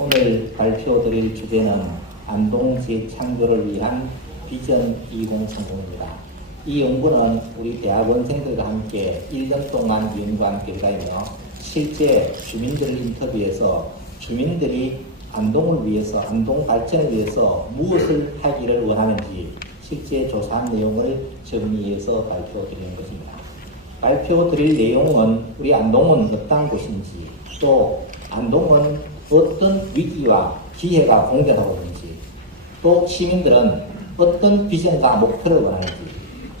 오늘 발표드릴 주제는 안동 재창조를 위한 비전 2030입니다. 이 연구는 우리 대학원생들과 함께 1년 동안 연구한 결과이며 실제 주민들을 인터뷰해서 주민들이 안동을 위해서, 안동 발전을 위해서 무엇을 하기를 원하는지 실제 조사한 내용을 정리해서 발표드리는 것입니다. 발표드릴 내용은 우리 안동은 어떤 곳인지, 또 안동은 어떤 위기와 기회가 공존하고 있는지, 또 시민들은 어떤 비전과 목표를 원하는지,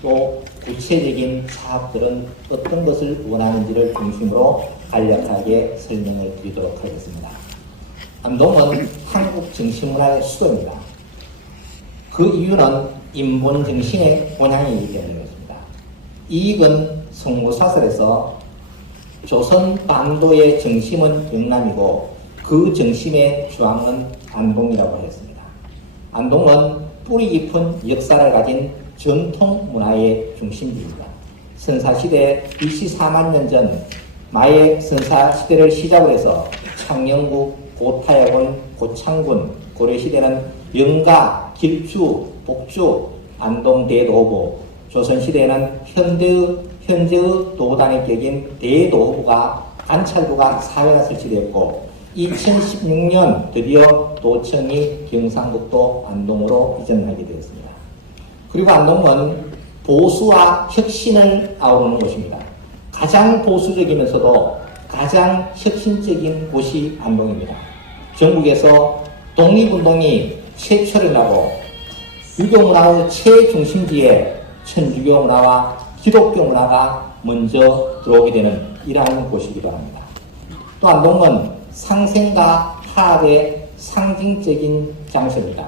또 구체적인 사업들은 어떤 것을 원하는지를 중심으로 간략하게 설명을 드리도록 하겠습니다. 안동은 한국 정신문화의 수도입니다. 그 이유는 인본 정신의 본향이기 때문이었습니다. 이익은 성모사설에서 조선 반도의 정심은 영남이고 그 정심의 주황은 안동이라고 했습니다. 안동은 뿌리 깊은 역사를 가진 전통 문화의 중심지입니다. 선사시대 BC 4만 년 전 마의 선사시대를 시작으로 해서 창녕국, 고타여군, 고창군, 고려시대는 영가, 길주, 복주, 안동 대도부, 조선시대에는 현재의 도단의 격인 대도부가 관찰부가 사회가 설치되었고 2016년 드디어 도청이 경상북도 안동으로 이전하게 되었습니다. 그리고 안동은 보수와 혁신을 아우르는 곳입니다. 가장 보수적이면서도 가장 혁신적인 곳이 안동입니다. 전국에서 독립운동이 최초를 나고 유교문화의 최중심지에 천주교 문화와 기독교 문화가 먼저 들어오게 되는 이러한 곳이기도 합니다. 또 안동은 상생과 화합의 상징적인 장소입니다.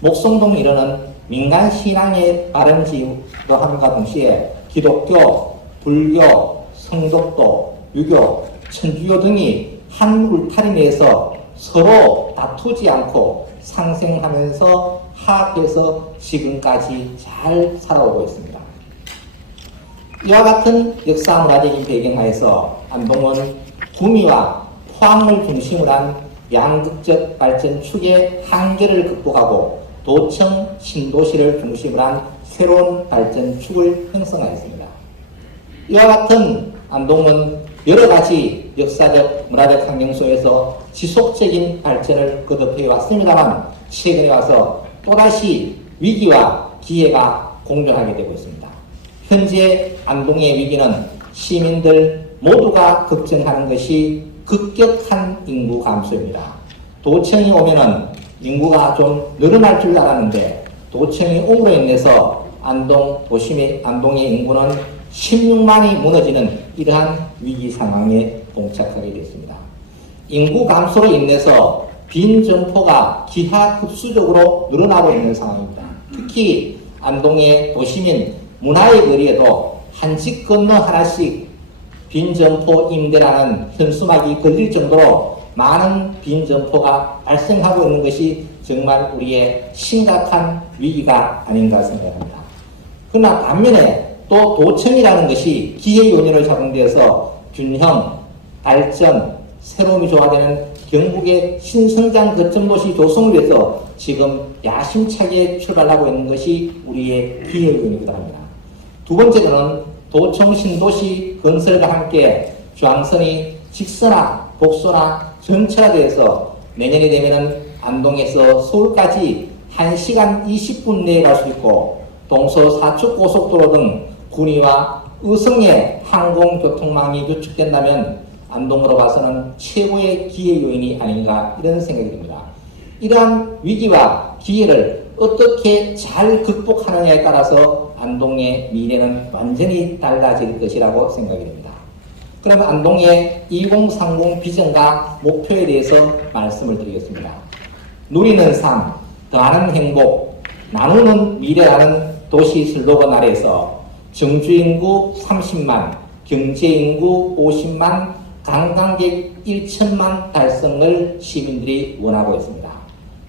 목성동 이르는 민간 신앙의 발원지도 함과 동시에 기독교, 불교, 성덕도, 유교, 천주교 등이 한 울타리 내에서 서로 다투지 않고 상생하면서 화합해서 지금까지 잘 살아오고 있습니다. 이와 같은 역사 문화적인 배경하에서 안동은 구미와 포항을 중심으로 한 양극적 발전 축의 한계를 극복하고 도청 신도시를 중심으로 한 새로운 발전 축을 형성하였습니다. 이와 같은 안동은 여러 가지 역사적 문화적 환경 속에서 지속적인 발전을 거듭해 왔습니다만 최근에 와서 또다시 위기와 기회가 공존하게 되고 있습니다. 현재 안동의 위기는 시민들 모두가 걱정하는 것이 급격한 인구 감소입니다. 도청이 오면은 인구가 좀 늘어날 줄 알았는데 도청이 옴으로 인해서 안동 도심의 안동의 인구는 16만이 무너지는 이러한 위기 상황에 봉착하게 됐습니다. 인구 감소로 인해서 빈 점포가 기하급수적으로 늘어나고 있는 상황입니다. 특히 안동의 도심인 문화의 거리에도 한 집 건너 하나씩 빈점포 임대라는 현수막이 걸릴 정도로 많은 빈점포가 발생하고 있는 것이 정말 우리의 심각한 위기가 아닌가 생각합니다. 그러나 반면에 또 도청이라는 것이 기회 요인으로 작용되어서 균형, 발전, 새로움이 조화되는 경북의 신성장 거점도시 조성을 위해서 지금 야심차게 출발하고 있는 것이 우리의 기회 요인이기도 합니다. 두 번째로는 도청 신도시 건설과 함께 중앙선이 직선화, 복선화, 전철화되어서 내년이 되면은 안동에서 서울까지 1시간 20분 내에 갈 수 있고 동서4축 고속도로 등 군위와 의성의 항공교통망이 구축된다면 안동으로 봐서는 최고의 기회 요인이 아닌가 이런 생각이 듭니다. 이러한 위기와 기회를 어떻게 잘 극복하느냐에 따라서 안동의 미래는 완전히 달라질 것이라고 생각이 됩니다. 그러면 안동의 2030 비전과 목표에 대해서 말씀을 드리겠습니다. 누리는 삶, 더하는 행복, 나누는 미래라는 도시 슬로건 아래에서 정주인구 30만, 경제인구 50만, 관광객 1천만 달성을 시민들이 원하고 있습니다.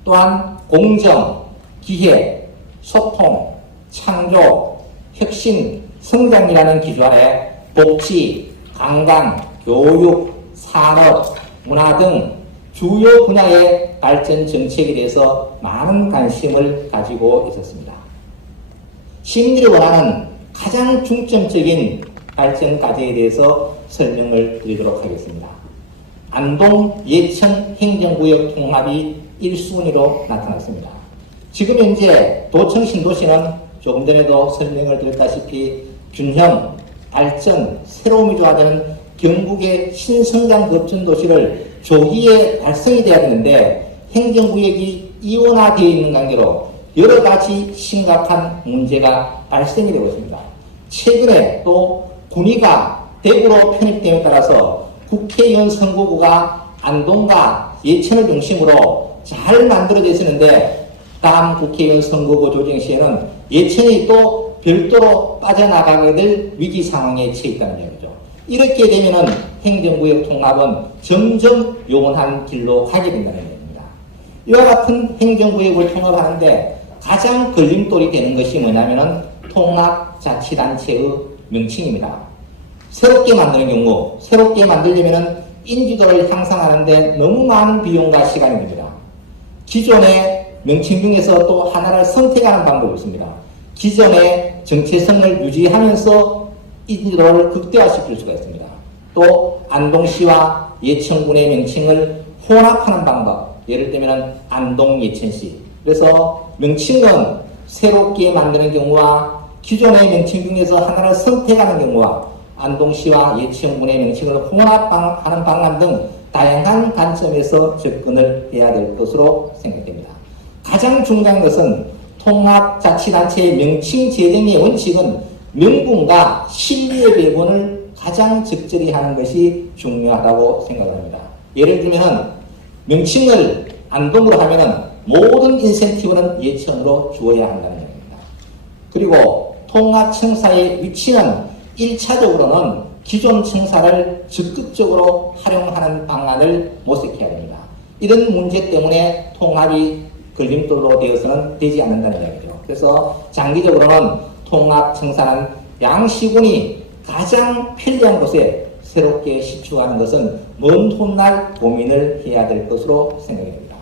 또한 공정, 기회, 소통, 창조, 혁신, 성장이라는 기조 아래 복지, 관광, 교육, 산업, 문화 등 주요 분야의 발전 정책에 대해서 많은 관심을 가지고 있었습니다. 시민들이 원하는 가장 중점적인 발전 과제에 대해서 설명을 드리도록 하겠습니다. 안동, 예천 행정구역 통합이 1순위로 나타났습니다. 지금 현재 도청 신도시는 조금 전에도 설명을 드렸다시피 균형, 발전, 새로움이 좋아지는 경북의 신성장 거점 도시를 조기에 달성이 돼야 되는데 행정구역이 이원화되어 있는 관계로 여러 가지 심각한 문제가 발생이 되고 있습니다. 최근에 또 군위가 대구로 편입됨에 따라서 국회의원 선거구가 안동과 예천을 중심으로 잘 만들어져 있었는데 다음 국회의원 선거구 조정 시에는 예천이 또 별도로 빠져나가게 될 위기 상황에 처해 있다는 얘기죠. 이렇게 되면은 행정구역 통합은 점점 요원한 길로 가게 된다는 얘기입니다. 이와 같은 행정구역을 통합하는데 가장 걸림돌이 되는 것이 뭐냐면은 통합자치단체의 명칭입니다. 새롭게 만드는 경우, 새롭게 만들려면은 인지도를 향상하는데 너무 많은 비용과 시간이 듭니다. 기존의 명칭 중에서 또 하나를 선택하는 방법이 있습니다. 기존의 정체성을 유지하면서 인지도를 극대화시킬 수가 있습니다. 또 안동시와 예천군의 명칭을 혼합하는 방법, 예를 들면 안동 예천시. 그래서 명칭은 새롭게 만드는 경우와 기존의 명칭 중에서 하나를 선택하는 경우와 안동시와 예천군의 명칭을 혼합하는 방안 등 다양한 관점에서 접근을 해야 될 것으로 생각됩니다. 가장 중요한 것은 통합자치단체의 명칭 제정의 원칙은 명분과 신뢰의 배분을 가장 적절히 하는 것이 중요하다고 생각합니다. 예를 들면 명칭을 안동으로 하면 모든 인센티브는 예천으로 주어야 한다는 얘기입니다. 그리고 통합청사의 위치는 1차적으로는 기존 청사를 적극적으로 활용하는 방안을 모색해야 됩니다. 이런 문제 때문에 통합이 걸림돌로 되어서는 되지 않는다는 이야기죠. 그래서 장기적으로는 통합청사는 양시군이 가장 편리한 곳에 새롭게 시추하는 것은 먼 훗날 고민을 해야 될 것으로 생각이 됩니다.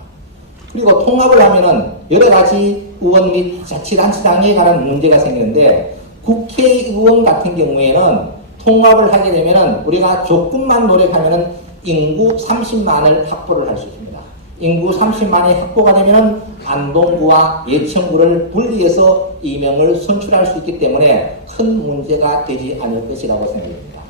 그리고 통합을 하면은 여러 가지 의원 및 자치단체장에 관한 문제가 생기는데 국회의원 같은 경우에는 통합을 하게 되면은 우리가 조금만 노력하면은 인구 30만을 확보를 할 수 있습니다. 인구 30만이 확보가 되면 안동구와 예천구를 분리해서 이명을 선출할 수 있기 때문에 큰 문제가 되지 않을 것이라고 생각합니다.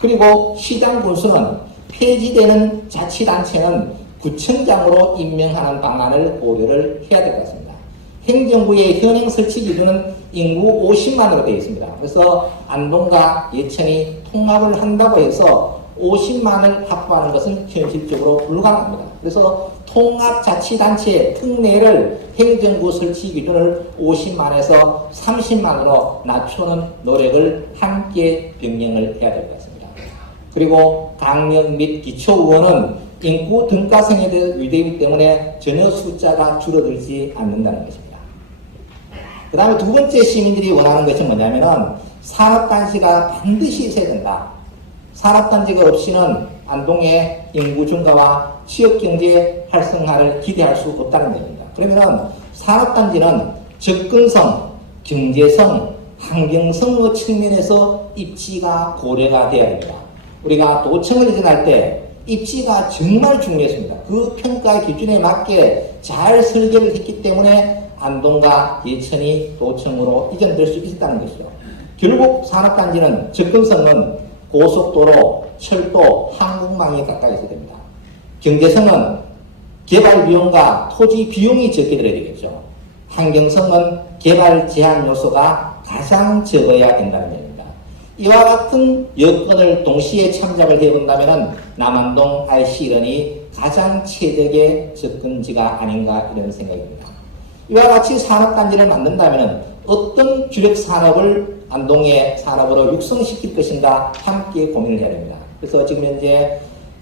그리고 시장 군수는 폐지되는 자치단체는 구청장으로 임명하는 방안을 고려를 해야 될 것 같습니다. 행정부의 현행 설치 기준은 인구 50만으로 되어 있습니다. 그래서 안동과 예천이 통합을 한다고 해서 50만을 확보하는 것은 현실적으로 불가능합니다. 그래서 통합자치단체 특례를 행정부 설치 기준을 50만에서 30만으로 낮추는 노력을 함께 병행을 해야 될 것 같습니다. 그리고 강력 및 기초의원은 인구 등가성에 대해 유대이기 때문에 전혀 숫자가 줄어들지 않는다는 것입니다. 그 다음에 두 번째 시민들이 원하는 것은 뭐냐면은 산업단지가 반드시 있어야 된다. 산업단지가 없이는 안동의 인구 증가와 지역경제 활성화를 기대할 수 없다는 얘기입니다. 그러면은 산업단지는 접근성, 경제성, 환경성의 측면에서 입지가 고려가 되어야 됩니다. 우리가 도청을 이전할 때 입지가 정말 중요했습니다. 그 평가 기준에 맞게 잘 설계를 했기 때문에 안동과 예천이 도청으로 이전될 수 있었다는 것이죠. 결국 산업단지는 접근성은 고속도로, 철도, 항공망에 가까이 있어야 됩니다. 경제성은 개발 비용과 토지 비용이 적게 들어야 되겠죠. 환경성은 개발 제한 요소가 가장 적어야 된다는 얘기입니다. 이와 같은 여건을 동시에 참작을 해본다면 남안동 IC런이 가장 최적의 접근지가 아닌가 이런 생각입니다. 이와 같이 산업단지를 만든다면 어떤 주력 산업을 안동의 산업으로 육성시킬 것인가 함께 고민을 해야 됩니다. 그래서 지금 현재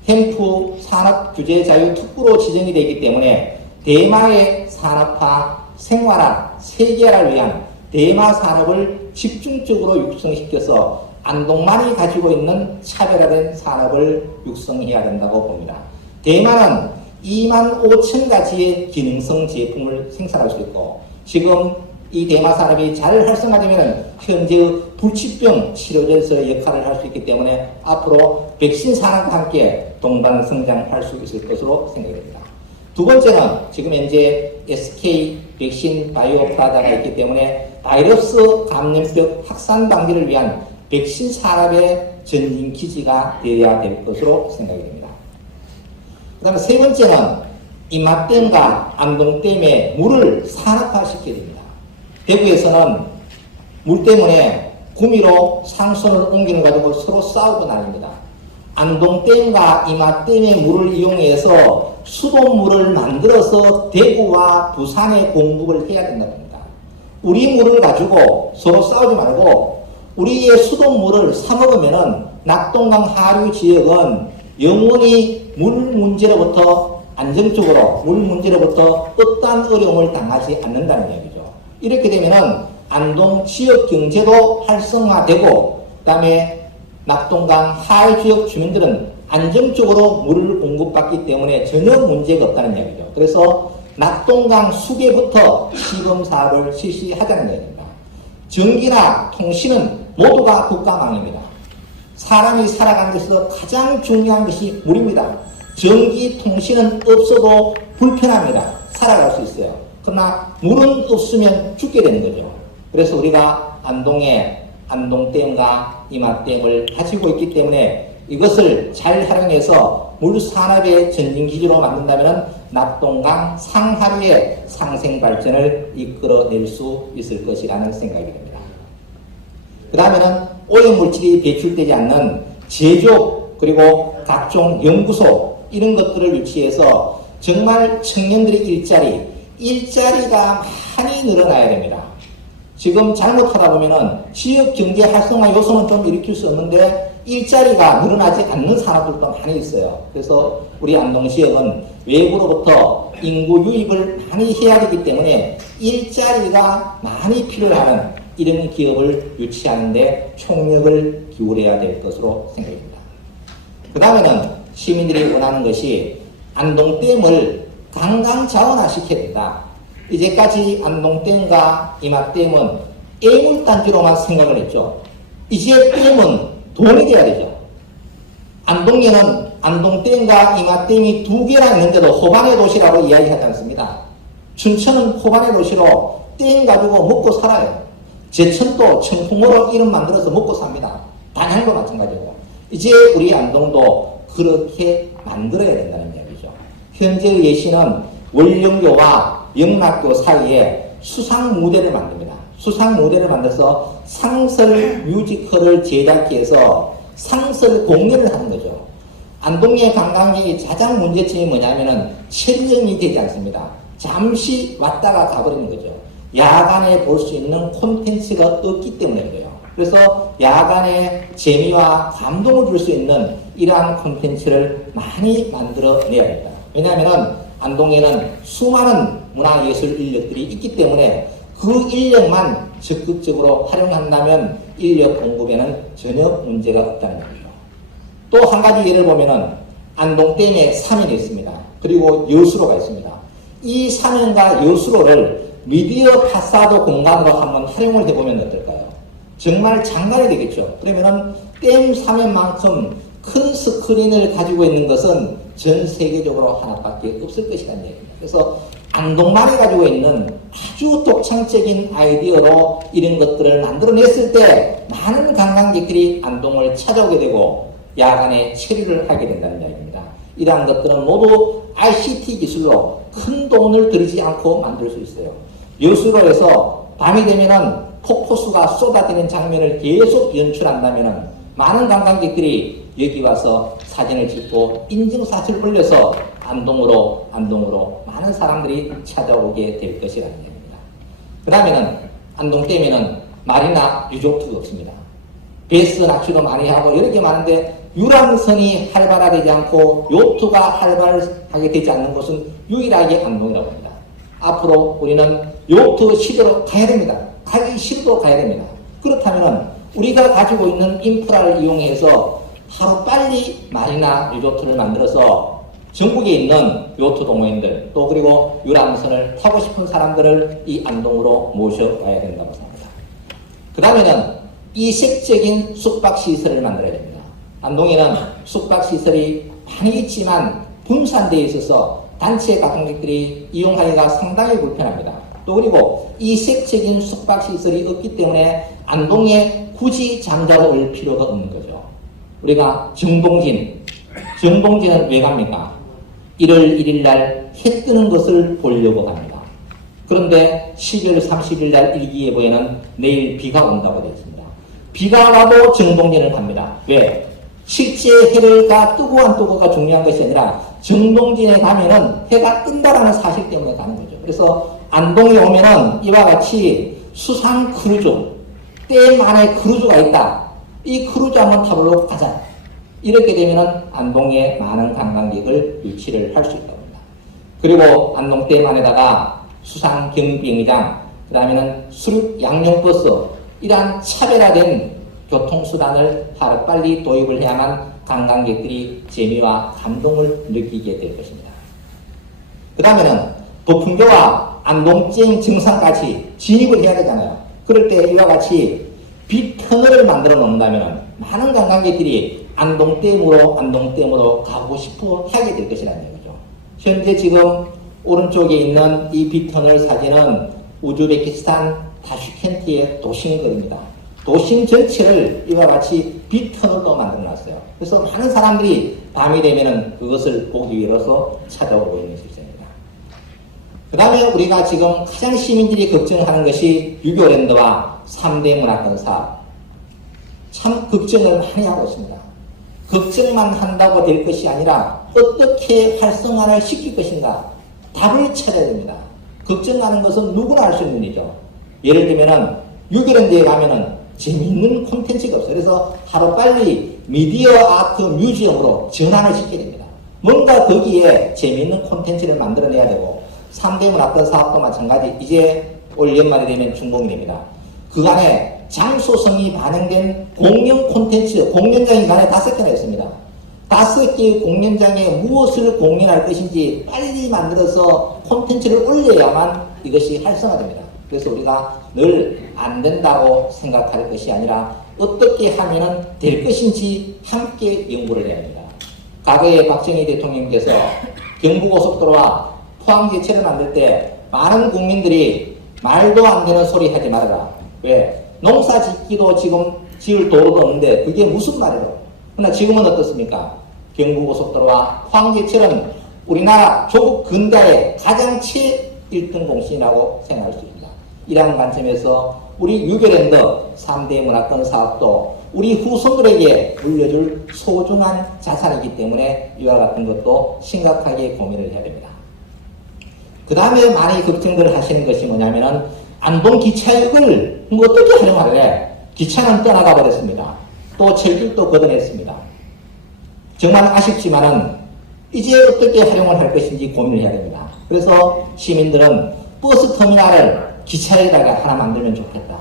햄프 산업규제자유특구로 지정이 되기 때문에 대마의 산업화, 생활화, 세계화를 위한 대마 산업을 집중적으로 육성시켜서 안동만이 가지고 있는 차별화된 산업을 육성해야 된다고 봅니다. 대마는 2만 5천 가지의 기능성 제품을 생산할 수 있고, 지금 이 대마 산업이 잘 활성화되면 현재의 불치병 치료제에서 역할을 할 수 있기 때문에 앞으로 백신 산업과 함께 동반 성장할 수 있을 것으로 생각이 됩니다. 두 번째는 지금 현재 SK 백신 바이오 프라자가 있기 때문에 바이러스 감염병 확산 방지를 위한 백신 산업의 전진 기지가 되어야 될 것으로 생각이 됩니다. 그 다음에 세 번째는 이맛댐과 안동댐에 물을 산업화시켜야 됩니다. 대구에서는 물 때문에 구미로 상선을 옮기는 가지고 서로 싸우고 난립니다. 안동댐과 이맛댐의 물을 이용해서 수돗물을 만들어서 대구와 부산에 공급을 해야 된다고 합니다. 우리 물을 가지고 서로 싸우지 말고 우리의 수돗물을 사 먹으면은 낙동강 하류 지역은 영원히 물 문제로부터 안정적으로 물 문제로부터 어떠한 어려움을 당하지 않는다는 이야기죠. 이렇게 되면은 안동 지역 경제도 활성화되고, 그다음에 낙동강 하류 지역 주민들은 안정적으로 물을 공급받기 때문에 전혀 문제가 없다는 이야기죠. 그래서 낙동강 수계부터 시범 사업을 실시하자는 이야기입니다. 전기나 통신은 모두가 국가망입니다. 사람이 살아가는 데서 가장 중요한 것이 물입니다. 전기, 통신은 없어도 불편합니다. 살아갈 수 있어요. 그러나 물은 없으면 죽게 되는 거죠. 그래서 우리가 안동에 안동댐과 이맛댐을 가지고 있기 때문에 이것을 잘 활용해서 물산업의 전진기지로 만든다면 낙동강 상하류의 상생 발전을 이끌어낼 수 있을 것이라는 생각이 듭니다. 그 다음에는 오염물질이 배출되지 않는 제조 그리고 각종 연구소 이런 것들을 유치해서 정말 청년들의 일자리가 많이 늘어나야 됩니다. 지금 잘못하다 보면은 지역 경제 활성화 요소는 좀 일으킬 수 없는데 일자리가 늘어나지 않는 산업들도 많이 있어요. 그래서 우리 안동 지역은 외부로부터 인구 유입을 많이 해야 되기 때문에 일자리가 많이 필요하는 이런 기업을 유치하는데 총력을 기울여야 될 것으로 생각됩니다. 그 다음에는 시민들이 원하는 것이 안동댐을 관광자원화 시켜야 된다. 이제까지 안동댐과 이맛댐은 애물단지로만 생각을 했죠. 이제 댐은 돈이 돼야 되죠. 안동에는 안동댐과 이맛댐이 두 개나 있는데도 호반의 도시라고 이야기하지 않습니다. 춘천은 호반의 도시로 댐 가지고 먹고 살아요. 제천도 청풍호로 이름 만들어서 먹고 삽니다. 단양도 마찬가지고. 이제 우리 안동도 그렇게 만들어야 된다는 이야기죠. 현재의 예시는 월령교와 영락교 사이에 수상무대를 만듭니다. 수상무대를 만들어서 상설 뮤지컬을 제작해서 상설 공연을 하는 거죠. 안동의 관광객이 가장 문제점이 뭐냐면은 체류형이 되지 않습니다. 잠시 왔다가 가버리는 거죠. 야간에 볼 수 있는 콘텐츠가 없기 때문이에요. 그래서 야간에 재미와 감동을 줄 수 있는 이러한 콘텐츠를 많이 만들어내야 됩니다. 왜냐하면 안동에는 수많은 문화예술 인력들이 있기 때문에 그 인력만 적극적으로 활용한다면 인력 공급에는 전혀 문제가 없다는 거죠. 또 한 가지 예를 보면은 안동댐에 사면이 있습니다. 그리고 여수로가 있습니다. 이 사면과 여수로를 미디어 파사도 공간으로 한번 활용을 해보면 어떨까요? 정말 장관이 되겠죠. 그러면은 댐 사면만큼 큰 스크린을 가지고 있는 것은 전 세계적으로 하나밖에 없을 것이라는 얘기입니다. 그래서 안동만이 가지고 있는 아주 독창적인 아이디어로 이런 것들을 만들어냈을 때 많은 관광객들이 안동을 찾아오게 되고 야간에 체류를 하게 된다는 이야기입니다. 이러한 것들은 모두 ICT 기술로 큰 돈을 들이지 않고 만들 수 있어요. 여수로에서 밤이 되면은 폭포수가 쏟아지는 장면을 계속 연출한다면은 많은 관광객들이 여기 와서 사진을 찍고 인증샷을 올려서 안동으로 많은 사람들이 찾아오게 될 것이라는 얘기입니다. 그 다음에는 안동댐에는 마리나 리조트가 없습니다. 베스 낚시도 많이 하고 여러 개 많은데 유람선이 활발화되지 않고 요트가 활발하게 되지 않는 곳은 유일하게 안동이라고 합니다. 앞으로 우리는 요트 시대로 가야 됩니다. 가기 싫어도 가야 됩니다. 그렇다면 우리가 가지고 있는 인프라를 이용해서 하루 빨리 마리나 리조트를 만들어서 전국에 있는 요트 동호인들 또 그리고 유람선을 타고 싶은 사람들을 이 안동으로 모셔와야 된다고 생각합니다. 그 다음에는 이색적인 숙박시설을 만들어야 됩니다. 안동에는 숙박시설이 많이 있지만 분산되어 있어서 단체 관광객들이 이용하기가 상당히 불편합니다. 또 그리고 이색적인 숙박시설이 없기 때문에 안동에 굳이 잠자러 올 필요가 없는 거죠. 우리가 정봉진은 왜 갑니까? 1월 1일 날 해 뜨는 것을 보려고 갑니다. 그런데 12월 30일 날 일기예보에는 내일 비가 온다고 되어 있습니다. 비가 와도 정봉진을 갑니다. 왜? 실제 해가 뜨고 안 뜨고가 중요한 것이 아니라 정봉진에 가면은 해가 뜬다라는 사실 때문에 가는 거죠. 그래서 안동에 오면은 이와 같이 수상 크루즈, 때만의 크루즈가 있다. 이 크루즈 한번 타보러 가자. 이렇게 되면은 안동에 많은 관광객을 유치를 할 수 있다고 합니다. 그리고 안동댐안에다가 수상 경비행장, 그 다음에는 수륙 양용버스, 이러한 차별화된 교통수단을 하루빨리 도입을 해야만 관광객들이 재미와 감동을 느끼게 될 것입니다. 그 다음에는 부풍교와 안동댐 정상까지 진입을 해야 되잖아요. 그럴 때 이와 같이 빗터널을 만들어 놓는다면 많은 관광객들이 안동댐으로 가고 싶어 하게 될 것이라는 얘기죠. 현재 지금 오른쪽에 있는 이 빗터널 사진은 우즈베키스탄 타슈켄트의 도심거리입니다. 도심 전체를 이와 같이 빗터널로 만들어 놨어요. 그래서 많은 사람들이 밤이 되면은 그것을 보기 위해서 찾아오고 있는 실정입니다. 그 다음에 우리가 지금 가장 시민들이 걱정하는 것이 유교랜드와 3대 문화권 사업. 참 걱정을 많이 하고 있습니다. 걱정만 한다고 될 것이 아니라 어떻게 활성화를 시킬 것인가 답을 찾아야 됩니다. 걱정하는 것은 누구나 할 수 있는 일이죠. 예를 들면은 유교랜드에 가면은 재미있는 콘텐츠가 없어요. 그래서 하루빨리 미디어 아트 뮤지엄으로 전환을 시켜야 됩니다. 뭔가 거기에 재미있는 콘텐츠를 만들어내야 되고 3대 문화권 사업도 마찬가지. 이제 올 연말이 되면 준공이 됩니다. 그 안에 장소성이 반영된 공연 콘텐츠, 공연장이 간에 5개나 있습니다. 5개의 공연장에 무엇을 공연할 것인지 빨리 만들어서 콘텐츠를 올려야만 이것이 활성화됩니다. 그래서 우리가 늘 안 된다고 생각할 것이 아니라 어떻게 하면 될 것인지 함께 연구를 해야 합니다. 과거에 박정희 대통령께서 경부고속도로와 포항제철을 만들 때 많은 국민들이 말도 안 되는 소리 하지 말아라. 왜? 농사 짓기도 지금 지을 도로도 없는데 그게 무슨 말이에요? 그러나 지금은 어떻습니까? 경부고속도로와 포항제철은 우리나라 조국 근대의 가장 최1등 공신이라고 생각할 수 있습니다. 이러한 관점에서 우리 유교랜드 3대 문화권 사업도 우리 후손들에게 물려줄 소중한 자산이기 때문에 이와 같은 것도 심각하게 고민을 해야 됩니다. 그 다음에 많이 걱정들 하시는 것이 뭐냐면은 안동 기차역을 어떻게 활용할래? 기차는 떠나가 버렸습니다. 또 철길도 걷어냈습니다. 정말 아쉽지만은 이제 어떻게 활용을 할 것인지 고민을 해야 됩니다. 그래서 시민들은 버스 터미널을 기차역에다가 하나 만들면 좋겠다.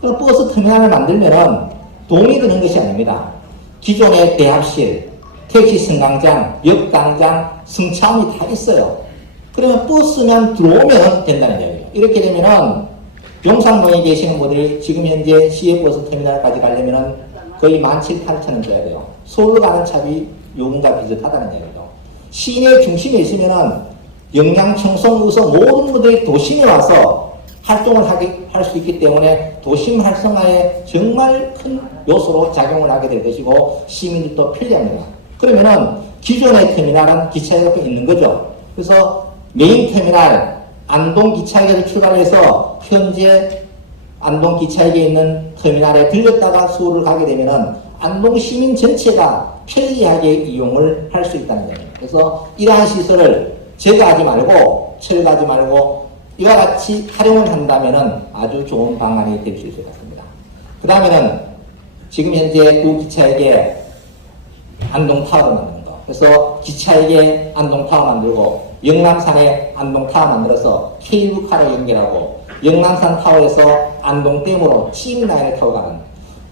그 버스 터미널을 만들면은 돈이 드는 것이 아닙니다. 기존의 대합실, 택시 승강장, 역광장, 승차원이 다 있어요. 그러면 버스만 들어오면 된다는 얘기예요. 이렇게 되면은 용산동에 계시는 분들이 지금 현재 시외버스 터미널까지 가려면은 거의 17,000원 줘야 돼요. 서울로 가는 차비 요금과 비슷하다는 얘기죠. 시내 중심에 있으면은 영양 청송에서 모든 분들이 도심에 와서 활동을 할 수 있기 때문에 도심 활성화에 정말 큰 요소로 작용을 하게 될 것이고 시민들도 편리합니다. 그러면은 기존의 터미널은 기차 옆에 있는 거죠. 그래서 메인 터미널 안동 기차역에서 출발해서 현재 안동 기차역에 있는 터미널에 들렸다가 서울을 가게 되면은 안동 시민 전체가 편리하게 이용을 할 수 있다는 거예요. 그래서 이러한 시설을 제거하지 말고 철거하지 말고 이와 같이 활용을 한다면은 아주 좋은 방안이 될 수 있을 것 같습니다. 그 다음에는 지금 현재 구기차역에 안동타워를 만드는 거. 그래서 기차역에 안동타워 만들고 영남산에 안동타워 만들어서 케이블카로 연결하고 영남산 타워에서 안동댐으로 C라인을 타고 가는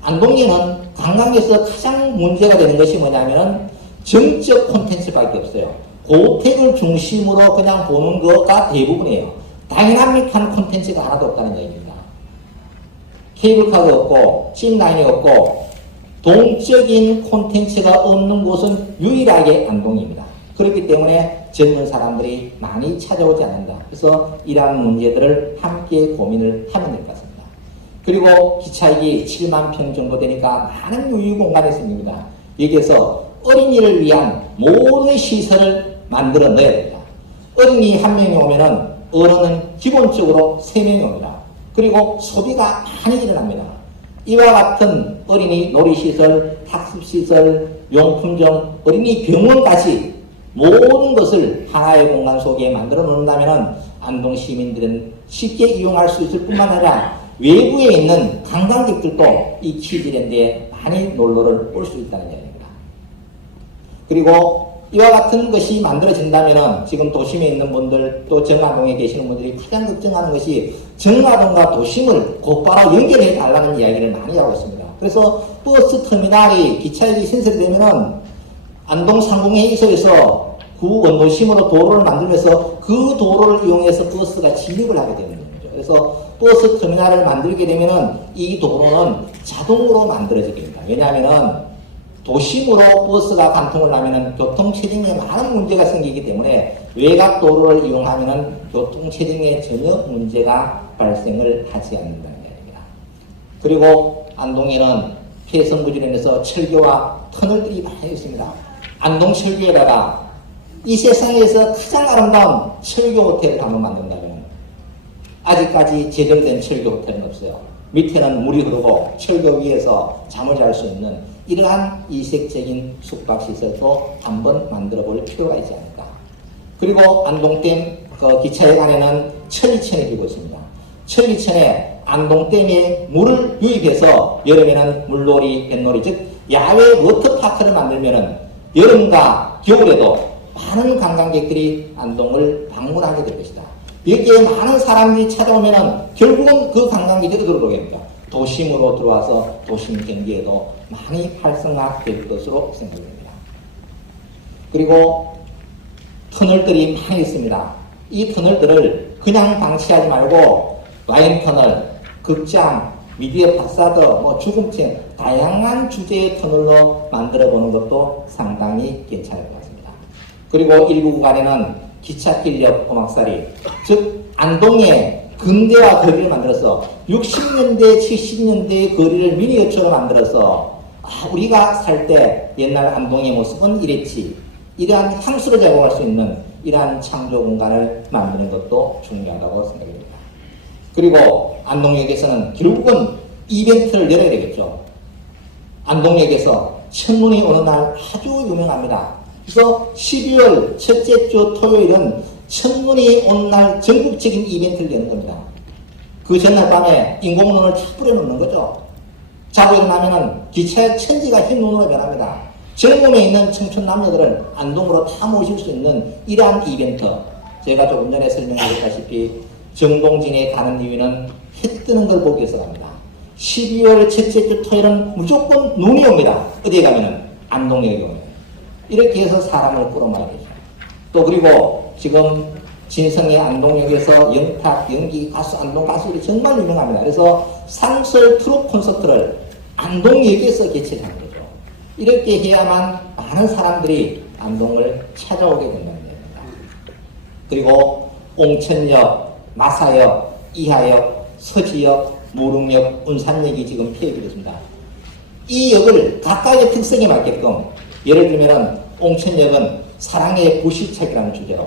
안동에는 관광에서 가장 문제가 되는 것이 뭐냐면은 정적 콘텐츠밖에 없어요. 고택을 중심으로 그냥 보는 거가 대부분이에요. 다이나믹한 콘텐츠가 하나도 없다는 얘기입니다. 케이블카가 없고 찜라인이 없고 동적인 콘텐츠가 없는 곳은 유일하게 안동입니다. 그렇기 때문에 젊은 사람들이 많이 찾아오지 않는다. 그래서 이러한 문제들을 함께 고민을 하면 될 것 같습니다. 그리고 기차역이 7만 평 정도 되니까 많은 유휴 공간이 생깁니다. 여기에서 어린이를 위한 모든 시설을 만들어 넣어야 됩니다. 어린이 한 명이 오면은 어른은 기본적으로 3명이 옵니다. 그리고 소비가 많이 일어납니다. 이와 같은 어린이 놀이시설, 학습시설, 용품점, 어린이 병원까지 모든 것을 하나의 공간 속에 만들어 놓는다면 안동 시민들은 쉽게 이용할 수 있을 뿐만 아니라 외부에 있는 관광객들도 이 키즈랜드에 많이 놀러를 올 수 있다는 이야기입니다. 그리고 이와 같은 것이 만들어진다면 지금 도심에 있는 분들 또 정화동에 계시는 분들이 가장 걱정하는 것이 정화동과 도심을 곧바로 연결해 달라는 이야기를 많이 하고 있습니다. 그래서 버스 터미널이 기차역이 신설되면은 안동 상공회의소에서 구 원도심으로 도로를 만들면서 그 도로를 이용해서 버스가 진입을 하게 되는 거죠. 그래서 버스 터미널을 만들게 되면은 이 도로는 자동으로 만들어지게 됩니다. 왜냐하면은 도심으로 버스가 관통을 하면은 교통체증에 많은 문제가 생기기 때문에 외곽 도로를 이용하면은 교통체증에 전혀 문제가 발생을 하지 않는다는 얘기입니다. 그리고 안동에는 폐성부지론에서 철교와 터널들이 많이 있습니다. 안동 철교에다가 이 세상에서 가장 아름다운 철교 호텔을 한번 만든다면 아직까지 제정된 철교 호텔은 없어요. 밑에는 물이 흐르고 철교 위에서 잠을 잘 수 있는 이러한 이색적인 숙박시설도 한번 만들어 볼 필요가 있지 않을까. 그리고 안동댐 기차역 안에는 천리천이 들고 있습니다. 천리천에 안동댐에 물을 유입해서 여름에는 물놀이, 뱃놀이, 즉 야외 워터파크를 만들면은 여름과 겨울에도 많은 관광객들이 안동을 방문하게 될 것이다. 여기에 많은 사람들이 찾아오면은 결국은 그 관광객들이 들어오게 됩니다. 도심으로 들어와서 도심 경기에도 많이 활성화될 것으로 생각됩니다. 그리고 터널들이 많이 있습니다. 이 터널들을 그냥 방치하지 말고 와인 터널, 극장, 미디어 파사드, 주금층 다양한 주제의 터널로 만들어보는 것도 상당히 괜찮을 것 같습니다. 그리고 일부 구간에는 기찻길역 오막살이, 즉 안동의 근대화 거리를 만들어서 60년대, 70년대의 거리를 미니어처로 만들어서 우리가 살 때 옛날 안동의 모습은 이랬지. 이러한 향수를 제공할 수 있는 이러한 창조 공간을 만드는 것도 중요하다고 생각합니다. 그리고 안동역에서는 결국은 이벤트를 열어야 되겠죠. 안동역에서 천문이 오는 날 아주 유명합니다. 그래서 12월 첫째 주 토요일은 천문이 온 날 전국적인 이벤트를 여는 겁니다. 그 전날 밤에 인공눈을 다 뿌려놓는 거죠. 자고 일어나면은 기차의 천지가 흰 눈으로 변합니다. 젊음에 있는 청춘 남녀들을 안동으로 다 모실 수 있는 이러한 이벤트. 제가 조금 전에 설명하셨다시피 정동진에 가는 이유는 해 뜨는 걸 보기 위해서 갑니다. 12월 첫째 주 토요일은 무조건 눈이 옵니다. 어디에 가면은 안동역에 오면. 이렇게 해서 사람을 끌어모아야 되죠. 또 그리고 지금 진성의 안동역에서 영탁, 연기, 가수, 안동 가수들이 정말 유명합니다. 그래서 상설 트롯 콘서트를 안동역에서 개최하는 거죠. 이렇게 해야만 많은 사람들이 안동을 찾아오게 된다는 얘기입니다. 그리고 옹천역, 마사역, 이하역, 서지역, 무릉역, 운산역이 지금 폐역이 됐습니다. 이 역을 각각의 특성에 맞게끔 예를 들면 옹천역은 사랑의 불시착이라는 주제로,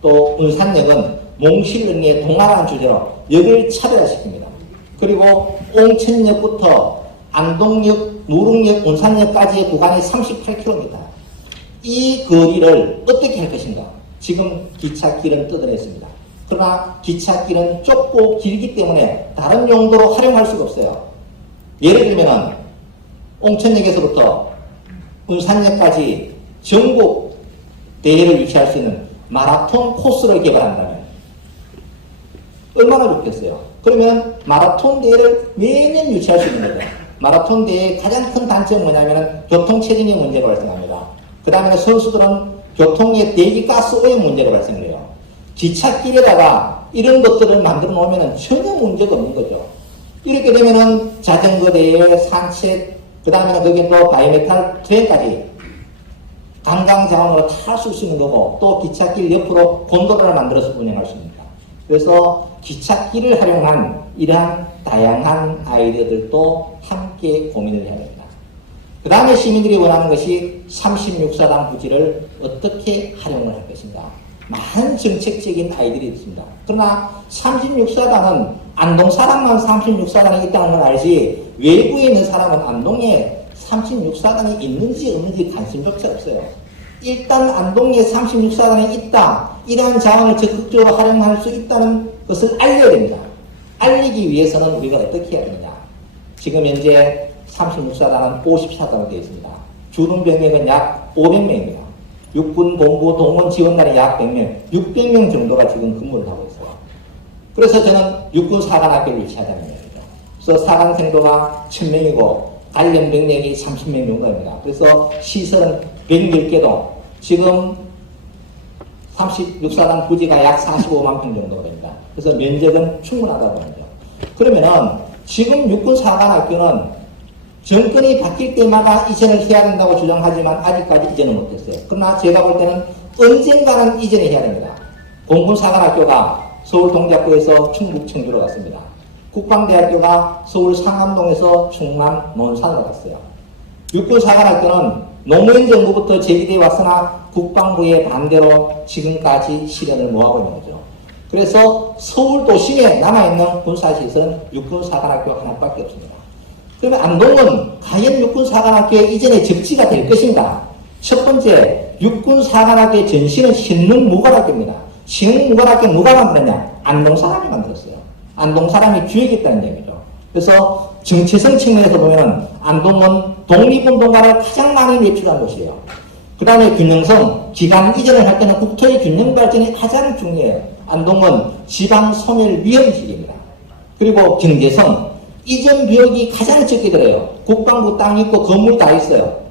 또 운산역은 몽실릉의 동화라는 주제로 역을 차별화시킵니다. 그리고 옹천역부터 안동역, 무릉역, 운산역까지의 구간이 38km. 이 거리를 어떻게 할 것인가? 지금 기찻길은 뜯어냈습니다. 그러나 기찻길은 좁고 길기 때문에 다른 용도로 활용할 수가 없어요. 예를 들면 옹천역에서부터 운산역까지 전국 대회를 유치할 수 있는 마라톤 코스를 개발한다면 얼마나 좋겠어요. 그러면 마라톤 대회를 매년 유치할 수 있는 거죠. 마라톤 대회의 가장 큰 단점은 뭐냐면 교통체증의 문제가 발생합니다. 그 다음에 선수들은 교통의 대기가스 오염 문제가 발생을 해요. 기찻길에다가 이런 것들을 만들어 놓으면 전혀 문제가 없는 거죠. 이렇게 되면은 자전거 대회, 산책, 그 다음에는 거기에 또 바이메탈 트레인까지 관광자원으로 다 쓸 수 있는 거고, 또 기찻길 옆으로 곤돌라를 만들어서 운영할 수 있습니다. 그래서 기찻길을 활용한 이러한 다양한 아이디어들도 함께 고민을 해야 됩니다. 그 다음에 시민들이 원하는 것이 36사단 부지를 어떻게 활용을 할 것인가. 많은 정책적인 아이들이 있습니다. 그러나 36사단은 안동 사람만 36사단이 있다는 걸 알지, 외부에 있는 사람은 안동에 36사단이 있는지 없는지 관심조차 없어요. 일단 안동에 36사단이 있다, 이러한 자원을 적극적으로 활용할 수 있다는 것을 알려야 됩니다. 알리기 위해서는 우리가 어떻게 해야 되느냐. 지금 현재 36사단은 50사단으로 되어 있습니다. 주둔 병력은 약 500명입니다. 육군 본부 동원 지원단이 약 100명, 600명 정도가 지금 근무를 하고 있어요. 그래서 저는 육군 사관학교를 유치하자는 이야기죠. 그래서 사관 생도가 1000명이고 관련 병력이 30명 정도입니다. 그래서 시설은 110개동, 지금 36사단 부지가 약 45만 평 정도가 됩니다. 그래서 면적은 충분하다고 합니다. 그러면은 지금 육군 사관학교는 정권이 바뀔 때마다 이전을 해야 된다고 주장하지만 아직까지 이전을 못했어요. 그러나 제가 볼 때는 언젠가는 이전을 해야 됩니다. 공군사관학교가 서울 동작구에서 충북 청주로 갔습니다. 국방대학교가 서울 상암동에서 충남 논산으로 갔어요. 육군사관학교는 노무현 정부부터 제기되어 왔으나 국방부의 반대로 지금까지 실현을 못하고 있는 거죠. 그래서 서울 도심에 남아있는 군사시설은 육군사관학교 하나밖에 없습니다. 그러면 안동은 과연 육군사관학교의 이전의 적지가 될 것인가? 첫 번째, 육군사관학교의 전신은 신릉무관학교입니다. 신릉무관학교 누가 만들었냐? 안동 사람이 만들었어요. 안동 사람이 주역했다는 얘기죠. 그래서 정체성 측면에서 보면 안동은 독립운동가를 가장 많이 매출한 곳이에요. 그 다음에 균형성, 기간 이전을 할 때는 국토의 균형 발전이 가장 중요해요. 안동은 지방 소멸 위험지입니다. 그리고 경제성, 이전 비용이 가장 적게 들어요. 국방부 땅 있고 건물 다 있어요.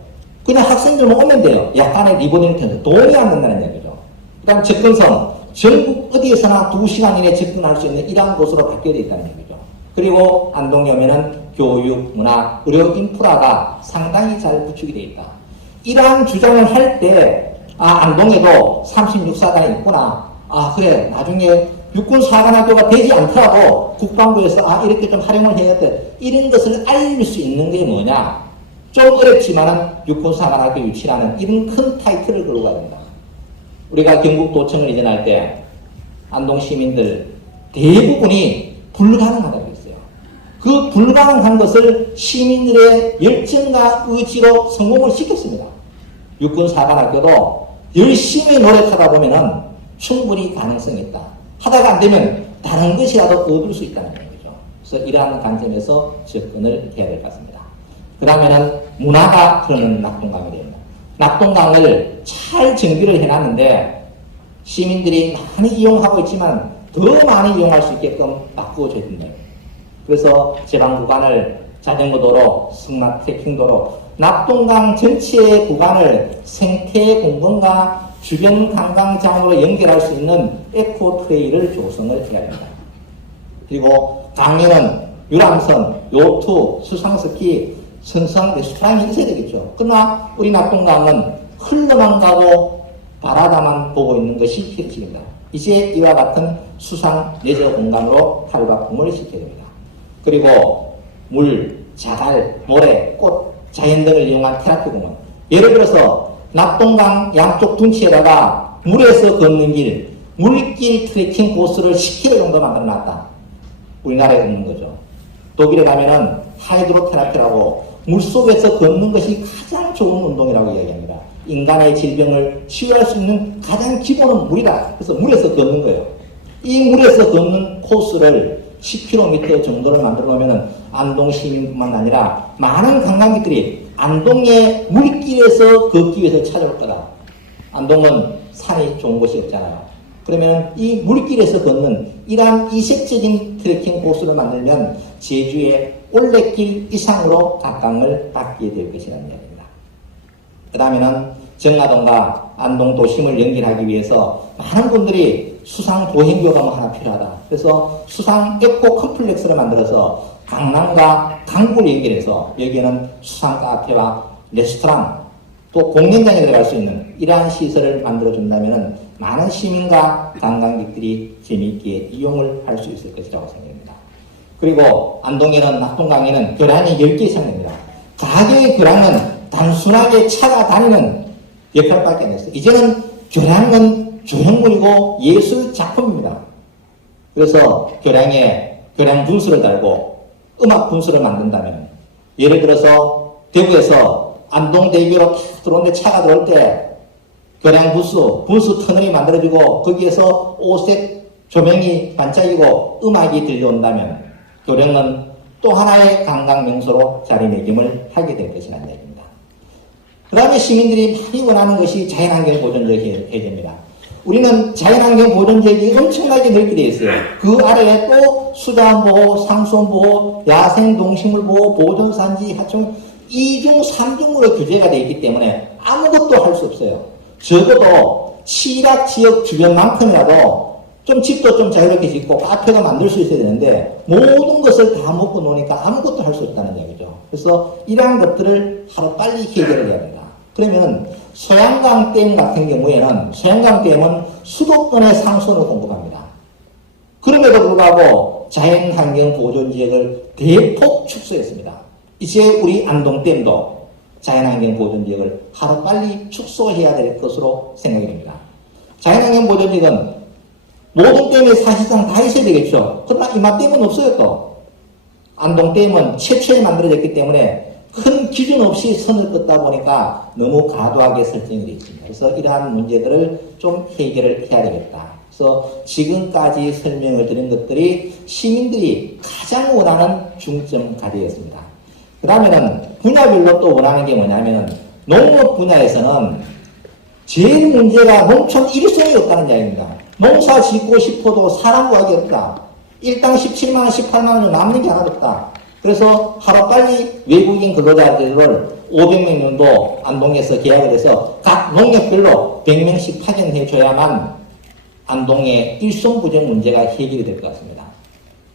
그냥 학생들만 오면 돼요. 약간의 리보딩을 통해서 돈이 안 든다는 얘기죠. 그 다음 접근성, 전국 어디에서나 2시간 이내에 접근할 수 있는 이러한 곳으로 바뀌어야 있다는 얘기죠. 그리고 안동에 오면은 교육, 문화, 의료 인프라가 상당히 잘 구축이 되어 있다. 이러한 주장을 할 때, 안동에도 36사단이 있구나. 그래, 나중에 육군사관학교가 되지 않더라도 국방부에서 이렇게 좀 활용을 해야 돼. 이런 것을 알릴 수 있는 게 뭐냐. 좀 어렵지만은 육군사관학교 유치라는 이런 큰 타이틀을 걸고 가야 된다. 우리가 경북도청을 이전할 때 안동 시민들 대부분이 불가능하다고 했어요. 그 불가능한 것을 시민들의 열정과 의지로 성공을 시켰습니다. 육군사관학교도 열심히 노력하다 보면은 충분히 가능성이 있다. 하다가 안 되면 다른 것이라도 얻을 수 있다는 얘기죠. 그래서 이러한 관점에서 접근을 해야 될 것 같습니다. 그 다음에는 문화가 흐르는 낙동강이 됩니다. 낙동강을 잘 정비를 해놨는데 시민들이 많이 이용하고 있지만 더 많이 이용할 수 있게끔 바꾸어줘야 된다. 그래서 제방 구간을 자전거 도로, 승마 트레킹 도로, 낙동강 전체의 구간을 생태 공원과 주변 관광장으로 연결할 수 있는 에코 트레일을 조성을 해야 됩니다. 그리고 강에는 유람선, 요트, 수상스키, 선상 레스토랑이 있어야 되겠죠. 그러나 우리 낙동강은 흘러만 가고 바라다만 보고 있는 것이 현실입니다. 이제 이와 같은 수상 레저 공간으로 탈바꿈을 시켜야 됩니다. 그리고 물, 자갈, 모래, 꽃, 자연 등을 이용한 테라피 공원. 예를 들어서 낙동강 양쪽 둔치에다가 물에서 걷는 길, 물길 트레킹 코스를 10km 정도 만들어 놨다. 우리나라에 없는 거죠. 독일에 가면은 하이드로 테라피라고 물속에서 걷는 것이 가장 좋은 운동이라고 이야기합니다. 인간의 질병을 치유할 수 있는 가장 기본은 물이다. 그래서 물에서 걷는 거예요. 이 물에서 걷는 코스를 10km 정도를 만들어 놓으면 안동 시민뿐만 아니라 많은 관광객들이 안동의 물길에서 걷기 위해서 찾아올 거다. 안동은 산이 좋은 곳이 없잖아요. 그러면 이 물길에서 걷는 이러한 이색적인 트레킹 코스를 만들면 제주의 올레길 이상으로 각광을 받게 될 것이라는 이야기입니다. 그 다음에는 정라동과 안동 도심을 연결하기 위해서 많은 분들이 수상 보행교가 하나 필요하다. 그래서 수상 에코 컴플렉스를 만들어서 강남과 강북을 연결해서 여기에는 수상 카페와 레스토랑 또 공연장에 들어갈 수 있는 이러한 시설을 만들어준다면 많은 시민과 관광객들이 재미있게 이용을 할 수 있을 것이라고 생각합니다. 그리고 안동에는 낙동강에는 교량이 10개 이상 됩니다. 가게의 교량은 단순하게 차가 다니는 역할밖에 안 했어요. 이제는 교량은 조형물이고 예술 작품입니다. 그래서 교량에 교량 분수를 달고 음악 분수를 만든다면 예를 들어서 대구에서 안동대교로 들어오는데 차가 들어올 때 교량 분수 터널이 만들어지고 거기에서 오색 조명이 반짝이고 음악이 들려온다면 교량은 또 하나의 관광 명소로 자리매김을 하게 될 것이라는 얘기입니다. 그 다음에 시민들이 많이 원하는 것이 자연환경 보존적 해제입니다. 우리는 자연환경 보존지역이 엄청나게 넓게 되어 있어요. 그 아래에 또 수자원보호, 상수원보호, 야생동식물보호, 보존산지, 하청 2중, 3중으로 규제가 되어 있기 때문에 아무것도 할 수 없어요. 적어도 칠학지역 주변만큼이라도 좀 집도 좀 자유롭게 짓고 카페가 만들 수 있어야 되는데 모든 것을 다 먹고 노니까 아무것도 할 수 없다는 얘기죠. 그래서 이러한 것들을 하루빨리 해결을 해야 된다. 그러면 소양강댐 같은 경우에는 소양강댐은 수도권의 상수원을 공급합니다. 그럼에도 불구하고 자연환경 보존지역을 대폭 축소했습니다. 이제 우리 안동댐도 자연환경 보존지역을 하루빨리 축소해야 될 것으로 생각이 됩니다. 자연환경 보존지역은 모든 댐에 사실상 다 있어야 되겠죠. 그러나 이마댐은 없어요 또. 안동댐은 최초에 만들어졌기 때문에 큰 기준 없이 선을 긋다 보니까 너무 과도하게 설정이 되어 있습니다. 그래서 이러한 문제들을 좀 해결을 해야 되겠다. 그래서 지금까지 설명을 드린 것들이 시민들이 가장 원하는 중점 과제였습니다. 그 다음에는 분야별로 또 원하는 게 뭐냐면 농업 분야에서는 제일 문제가 농촌 일손이 없다는 이야기입니다. 농사 짓고 싶어도 사람 구하기 없다. 일당 17만원, 18만원 남는 게 하나도 없다. 그래서 하루빨리 외국인 근로자들을 500명 정도 안동에서 계약을 해서 각 농협별로 100명씩 파견해 줘야만 안동의 일손 부족 문제가 해결이 될 것 같습니다.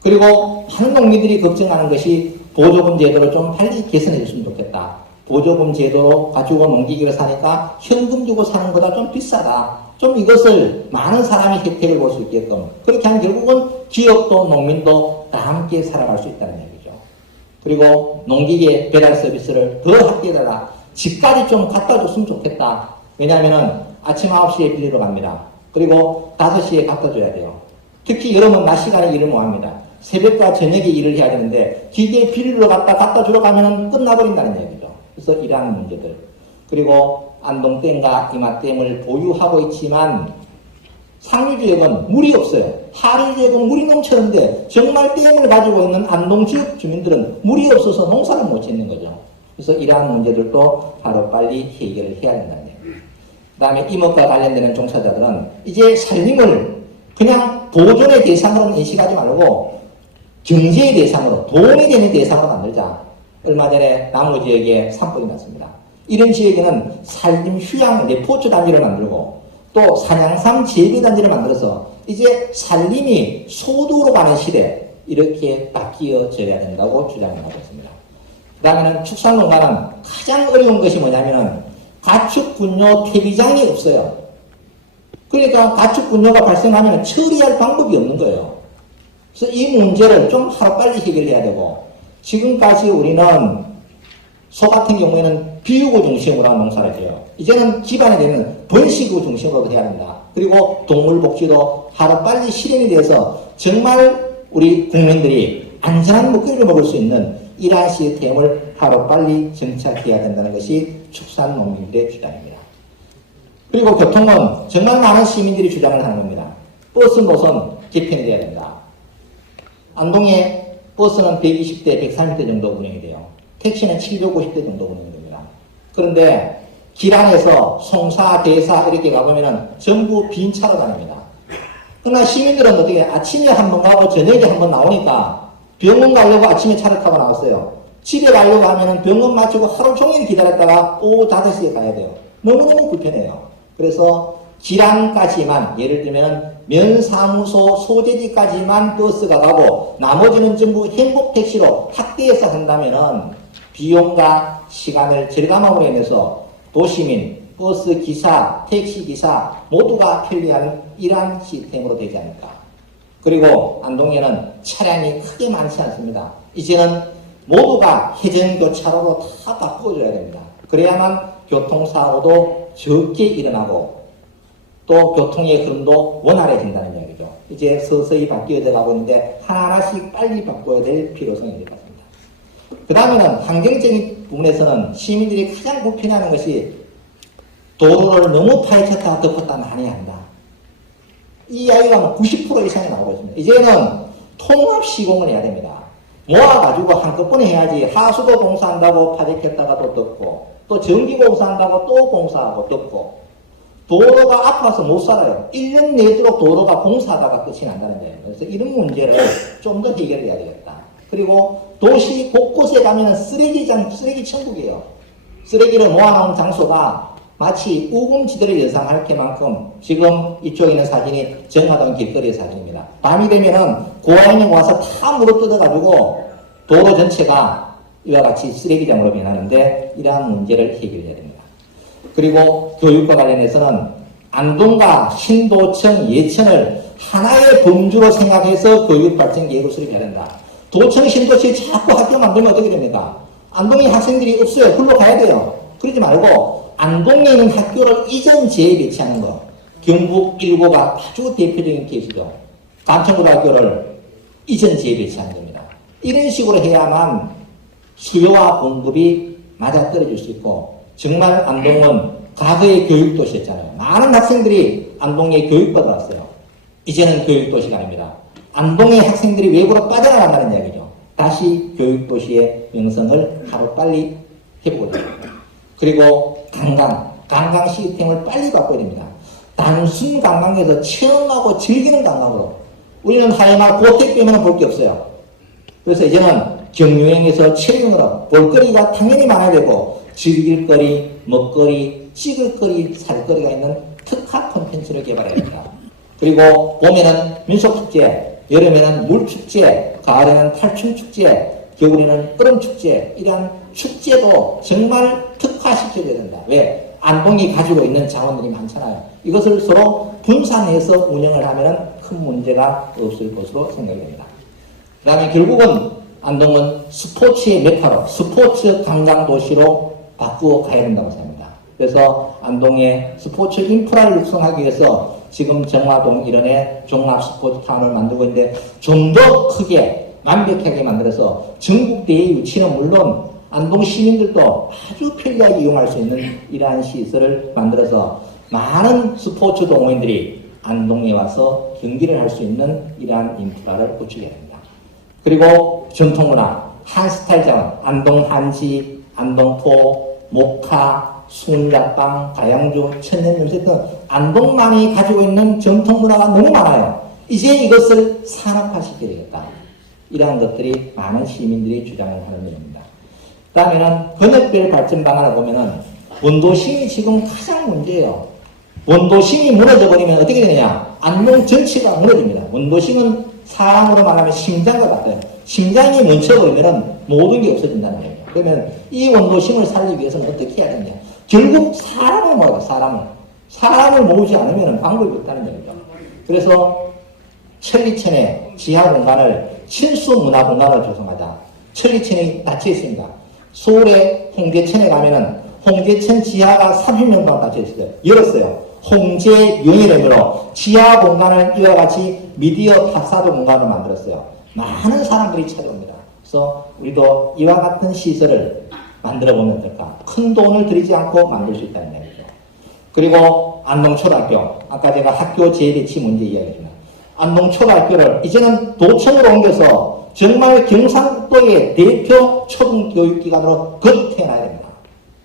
그리고 많은 농민들이 걱정하는 것이 보조금 제도를 좀 빨리 개선해 줬으면 좋겠다. 보조금 제도로 가지고 농기계를 사니까 현금 주고 사는 것보다 좀 비싸다. 좀 이것을 많은 사람이 혜택을 볼 수 있게끔 그렇게 하면 결국은 기업도 농민도 다 함께 살아갈 수 있다는 얘기죠. 그리고 농기계 배달 서비스를 더 확대해달라. 집까지 좀 갖다 줬으면 좋겠다. 왜냐하면 아침 9시에 빌리러 갑니다. 그리고 5시에 갖다 줘야 돼요. 특히 여름은 낮 시간에 일을 못합니다. 새벽과 저녁에 일을 해야 되는데 기계 빌리러 갖다 주러 가면 끝나버린다는 얘기죠. 그래서 이러한 문제들. 그리고 안동댐과 이마댐을 보유하고 있지만 상류지역은 물이 없어요. 하류지역은 물이 넘쳤는데 정말 댐을 가지고 있는 안동지역 주민들은 물이 없어서 농사를 못 짓는 거죠. 그래서 이러한 문제들도 하루빨리 해결을 해야 된다는 얘기예요. 그 다음에 임업과 관련되는 종사자들은 이제 살림을 그냥 보존의 대상으로 인식하지 말고 경제의 대상으로 돈이 되는 대상으로 만들자. 얼마 전에 나무지역에 산불이 났습니다. 이런 지역에는 산림 휴양 레포츠 단지를 만들고 또 산양삼 재배단지를 만들어서 이제 산림이 소득으로 가는 시대 이렇게 바뀌어져야 된다고 주장을 하고 있습니다. 그 다음에는 축산농가는 가장 어려운 것이 뭐냐면 가축분뇨 퇴비장이 없어요. 그러니까 가축분뇨가 발생하면 처리할 방법이 없는 거예요. 그래서 이 문제를 좀 하루빨리 해결해야 되고 지금까지 우리는 소 같은 경우에는 비유구 중심으로 한 농사를 해요. 이제는 기반이 되는 번식구 중심으로 해야 한다. 그리고 동물복지도 하루빨리 실현이 돼서 정말 우리 국민들이 안전한 먹거리를 먹을 수 있는 이러한 시스템을 하루빨리 정착해야 된다는 것이 축산농민들의 주장입니다. 그리고 교통은 정말 많은 시민들이 주장을 하는 겁니다. 버스 노선 개편이 돼야 된다. 안동에 버스는 120대, 130대 정도 운행이 돼요. 택시는 750대 정도 운행이 됩니다. 그런데 길 안에서 송사, 대사 이렇게 가보면 전부 빈 차로 다닙니다. 그러나 시민들은 어떻게 아침에 한 번 가고 저녁에 한 번 나오니까 병원 가려고 아침에 차를 타고 나왔어요. 집에 가려고 하면 병원 마치고 하루 종일 기다렸다가 오후 5시에 가야 돼요. 너무너무 불편해요. 그래서 기란까지만, 예를 들면 면사무소 소재지까지만 버스가 가고 나머지는 전부 행복택시로 확대해서 한다면은 비용과 시간을 절감함으로 인해서 도시민, 버스 기사, 택시 기사 모두가 편리한 이러한 시스템으로 되지 않을까. 그리고 안동에는 차량이 크게 많지 않습니다. 이제는 모두가 회전교차로로 다 바꿔줘야 됩니다. 그래야만 교통사고도 적게 일어나고 또 교통의 흐름도 원활해진다는 이야기죠. 이제 서서히 바뀌어져 가고 있는데 하나하나씩 빨리 바꿔야 될 필요성이 있을 것 같습니다. 그 다음에는 환경적인 부분에서는 시민들이 가장 불편해하는 것이 도로를 너무 파헤쳤다 덮었다 많이 한다. 이 이야기가 90% 이상이 나오고 있습니다. 이제는 통합 시공을 해야 됩니다. 모아가지고 한꺼번에 해야지 하수도 공사한다고 파헤쳤다가 또 덮고 또 전기 공사한다고 또 공사하고 덮고 도로가 아파서 못 살아요. 1년 내도록 도로가 공사하다가 끝이 난다는 거예요. 그래서 이런 문제를 좀 더 해결해야 되겠다. 그리고 도시 곳곳에 가면 쓰레기장, 쓰레기 천국이에요. 쓰레기를 모아놓은 장소가 마치 우금지대를 예상할 게만큼 지금 이쪽에 있는 사진이 정화동 길거리의 사진입니다. 밤이 되면은 고아인이 와서 다 물어뜯어가지고 도로 전체가 이와 같이 쓰레기장으로 변하는데 이러한 문제를 해결해야 됩니다. 그리고 교육과 관련해서는 안동과 신도청, 예천을 하나의 범주로 생각해서 교육발전 계획을 수립해야 된다. 도청, 신도시 자꾸 학교 만들면 어떻게 됩니까? 안동에 학생들이 없어요. 글로 가야 돼요. 그러지 말고 안동에 있는 학교를 이전 지역에 배치하는 거. 경북 1고가 아주 대표적인 케이스죠. 감천고등학교를 이전 지역에 배치하는 겁니다. 이런 식으로 해야만 수요와 공급이 맞아떨어질 수 있고 정말 안동은 과거의 교육도시였잖아요. 많은 학생들이 안동에 교육받아 왔어요. 이제는 교육도시가 아닙니다. 안동의 학생들이 외부로 빠져나간다는 이야기죠. 다시 교육도시의 명성을 하루빨리 회복을 해야 됩니다. 그리고 관광 시스템을 빨리 바꿔야 됩니다. 단순 관광에서 체험하고 즐기는 관광으로 우리는 하여나 고택 빼면 볼 게 없어요. 그래서 이제는 경유행에서 체험으로 볼거리가 당연히 많아야 되고 즐길 거리, 먹거리, 찍을 거리, 살 거리가 있는 특화 콘텐츠를 개발해야 됩니다. 그리고 봄에는 민속축제, 여름에는 물축제, 가을에는 탈춤축제, 겨울에는 얼음축제, 이러한 축제도 정말 특화시켜야 된다. 왜? 안동이 가지고 있는 자원들이 많잖아요. 이것을 서로 분산해서 운영을 하면 큰 문제가 없을 것으로 생각이 됩니다. 그 다음에 결국은 안동은 스포츠의 메카로, 스포츠 관광도시로 바꾸어 가야 된다고 생각합니다. 그래서 안동의 스포츠 인프라를 육성하기 위해서 지금 정화동 일원에 종합 스포츠타운을 만들고 있는데 좀 더 크게 완벽하게 만들어서 전국대회 유치는 물론 안동 시민들도 아주 편리하게 이용할 수 있는 이러한 시설을 만들어서 많은 스포츠 동호인들이 안동에 와서 경기를 할 수 있는 이러한 인프라를 구축해야 합니다. 그리고 전통문화, 한스타일 자원, 안동 한지, 안동포, 목화, 순약방, 가양주, 천년염색 등 안동만이 가지고 있는 전통문화가 너무 많아요. 이제 이것을 산업화시켜야 되겠다. 이러한 것들이 많은 시민들이 주장을 하는 내용입니다. 그 다음에는 번역별 발전 방안을 보면은 원도심이 지금 가장 문제예요. 원도심이 무너져 버리면 어떻게 되느냐? 안동 전체가 무너집니다. 원도심은 사람으로 말하면 심장과 같아요. 심장이 멈춰버리면 모든 게 없어진다는 거예요. 그러면 이 원도심을 살리기 위해서는 어떻게 해야 되냐? 결국 사람을 모아야 돼요. 사람을 모으지 않으면 방법이 없다는 얘기죠. 그래서 천리천의 지하 공간을 친수문화 공간을 조성하자. 천리천이 닫혀 있습니다. 서울의 홍제천에 가면은 홍제천 지하가 30년 동안 닫혀 있어요. 열었어요. 홍제용이라므로 지하 공간을 이와 같이 미디어 탑사도 공간을 만들었어요. 많은 사람들이 찾아옵니다. 그래서 우리도 이와 같은 시설을 만들어 보면 어떨까? 큰 돈을 들이지 않고 만들 수 있다는 얘기죠. 그리고 안동초등학교, 아까 제가 학교 재배치 문제 이야기했습니다. 안동초등학교를 이제는 도청으로 옮겨서 정말 경상북도의 대표 초등교육기관으로 거듭 태어나야 됩니다.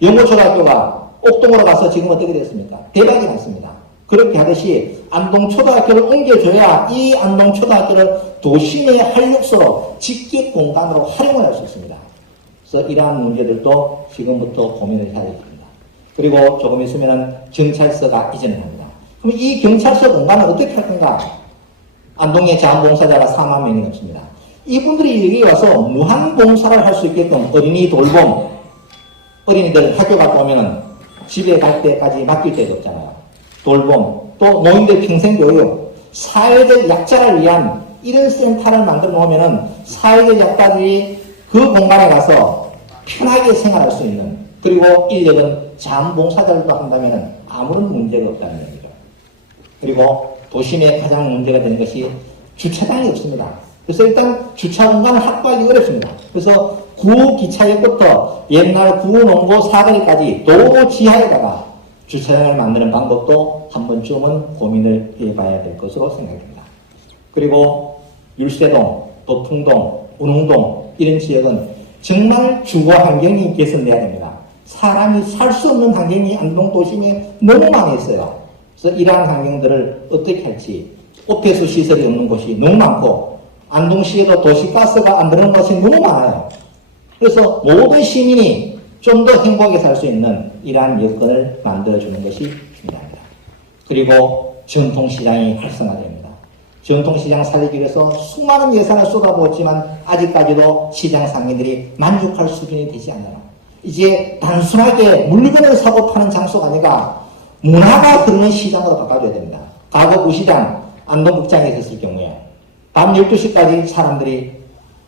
영어초등학교가 옥동으로 가서 지금 어떻게 됐습니까? 대박이 났습니다. 그렇게 하듯이 안동초등학교를 옮겨줘야 이 안동초등학교를 도심의 활력소로 직계 공간으로 활용을 할 수 있습니다. 그래서 이러한 문제들도 지금부터 고민을 해야 됩니다. 그리고 조금 있으면 경찰서가 이전을 합니다. 그럼 이 경찰서 공간을 어떻게 할 건가? 안동에 자원봉사자가 4만 명이 넘습니다. 이분들이 여기 와서 무한봉사를 할 수 있게끔 어린이 돌봄, 어린이들 학교 갔다 오면 집에 갈 때까지 맡길 데가 없잖아요. 돌봄, 또 노인들 평생교육, 사회적 약자를 위한 이런 센터를 만들어 놓으면 사회적 약자들이 그 공간에 가서 편하게 생활할 수 있는, 그리고 인력은 자원봉사자들도 한다면 아무런 문제가 없다는 얘기죠. 그리고 도심에 가장 문제가 되는 것이 주차장이 없습니다. 그래서 일단 주차 공간을 확보하기 어렵습니다. 그래서 구호 기차역부터 옛날 구호 농고 사거리까지 도로 지하에다가 주차장을 만드는 방법도 한 번쯤은 고민을 해봐야 될 것으로 생각됩니다. 그리고 율세동, 도풍동, 운흥동 이런 지역은 정말 주거 환경이 개선돼야 됩니다. 사람이 살 수 없는 환경이 안동 도심에 너무 많이 있어요. 그래서 이러한 환경들을 어떻게 할지, 오폐수 시설이 없는 곳이 너무 많고 안동시에도 도시가스가 안 들어오는 곳이 너무 많아요. 그래서 모든 시민이 좀 더 행복하게 살 수 있는 이러한 여건을 만들어주는 것이 중요합니다. 그리고 전통시장이 활성화됩니다. 전통시장 살리기 위해서 수많은 예산을 쏟아부었지만 아직까지도 시장 상인들이 만족할 수준이 되지 않아요. 이제 단순하게 물건을 사고 파는 장소가 아니라 문화가 흐르는 시장으로 바꿔줘야 됩니다. 과거 우시장, 안동극장에 있었을 경우에 밤 12시까지 사람들이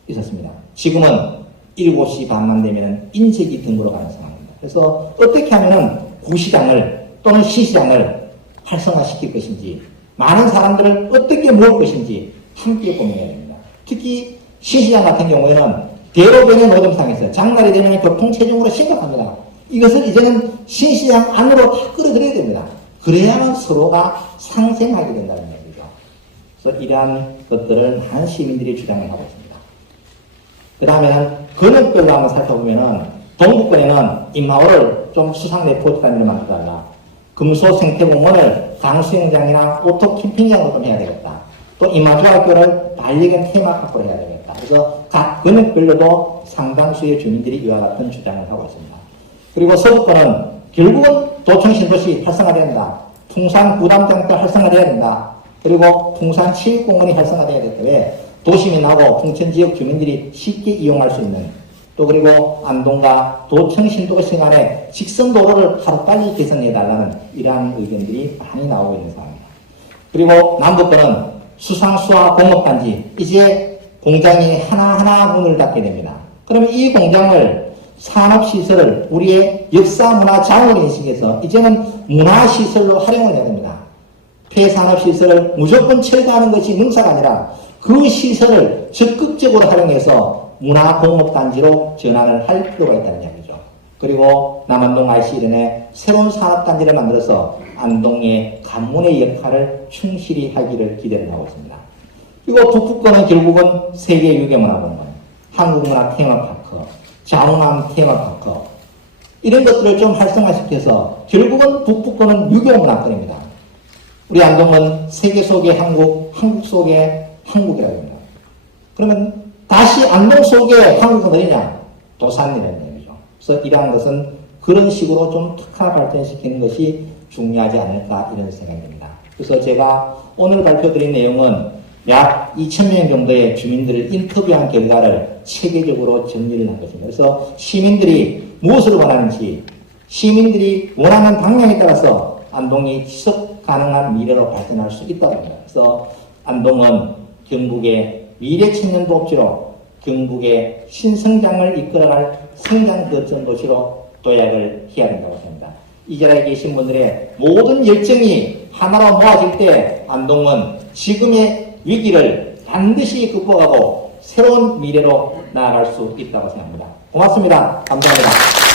있었습니다. 지금은 7시 반만 되면 인적이 드물어 가는 상황입니다. 그래서 어떻게 하면 구시장을 또는 시시장을 활성화시킬 것인지, 많은 사람들을 어떻게 모을 것인지 함께 고민해야 됩니다. 특히 시시장 같은 경우에는 대로변의 노점상에서 장날이 되면 교통체증으로 심각합니다. 이것을 이제는 신시장 안으로 다 끌어들여야 됩니다. 그래야만 서로가 상생하게 된다는 얘기죠. 그래서 이러한 것들을 많은 시민들이 주장을 하고 있습니다. 그 다음에는 근육별로 한번 살펴보면은 동북권에는 인마을을 좀 수상 레포트 단위로 만들어달라. 금소 생태공원을 강수영장이나 오토 캠핑장으로 좀 해야 되겠다. 또 인마중학교를 반려견 테마파크로 해야 되겠다. 그래서 각 근육별로도 상당수의 주민들이 이와 같은 주장을 하고 있습니다. 그리고 서북권은 결국은 도청신도시 활성화돼야 된다. 풍산 부담장터 활성화돼야 된다. 그리고 풍산 치익공원이 활성화돼야 되기 때문에 도심이 나고 풍천지역 주민들이 쉽게 이용할 수 있는, 또 그리고 안동과 도청신도시 간의 직선도로를 하루빨리 개선해달라는 이러한 의견들이 많이 나오고 있는 상황입니다. 그리고 남북권은 수상수화 공업단지, 이제 공장이 하나하나 문을 닫게 됩니다. 그러면 이 공장을 산업시설을 우리의 역사, 문화, 자원을 인식해서 이제는 문화시설로 활용을 해야 됩니다. 폐산업시설을 무조건 철거하는 것이 능사가 아니라 그 시설을 적극적으로 활용해서 문화공업단지로 전환을 할 필요가 있다는 이야기죠. 그리고 남안동 ICLN에 새로운 산업단지를 만들어서 안동의 관문의 역할을 충실히 하기를 기대를 하고 있습니다. 그리고 북부권은 결국은 세계 유교문화공원, 한국문화 테마파크, 자웅암 테마파크 이런 것들을 좀 활성화시켜서 결국은 북부권은 유교문화권입니다. 우리 안동은 세계 속의 한국, 한국 속의 한국이라고 합니다. 그러면 다시 안동 속의 한국은 어디냐? 도산이라는 얘기죠. 그래서 이러한 것은 그런 식으로 좀 특화 발전시키는 것이 중요하지 않을까 이런 생각이 듭니다. 그래서 제가 오늘 발표드린 내용은 약 2,000명 정도의 주민들을 인터뷰한 결과를 체계적으로 정리를 한 것입니다. 그래서 시민들이 무엇을 원하는지, 시민들이 원하는 방향에 따라서 안동이 지속 가능한 미래로 발전할 수 있다고 합니다. 그래서 안동은 경북의 미래 청년 도읍지로, 경북의 신성장을 이끌어갈 성장 거점 도시로 도약을 해야 된다고 합니다. 이 자리에 계신 분들의 모든 열정이 하나로 모아질 때 안동은 지금의 위기를 반드시 극복하고 새로운 미래로 나아갈 수 있다고 생각합니다. 고맙습니다. 감사합니다.